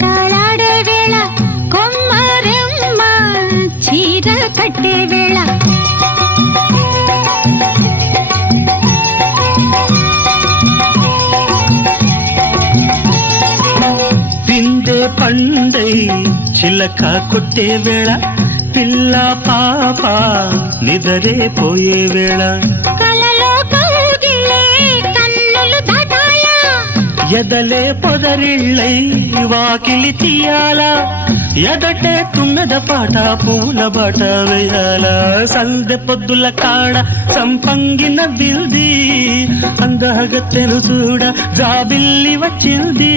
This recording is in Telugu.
కాళాడే వేళ కొమ్మరెమ్మ చీర కట్టే వేళ పిందే పండై చిలక కొట్టే వేళ పిల్ల పాప నిదరే పోయే వేళ కలలో కౌగిలే కన్నులు దాటాయా ఎదలే పొదరిళ్ళై వాకిలి తీయాలా ఎదటే తుమ్మెద పాట పూల బాట వేయాల సందె పొద్దుల కాడ సంపంగిన బిల్ది అందగత్తెను చూడ జాబిల్లి వచ్చింది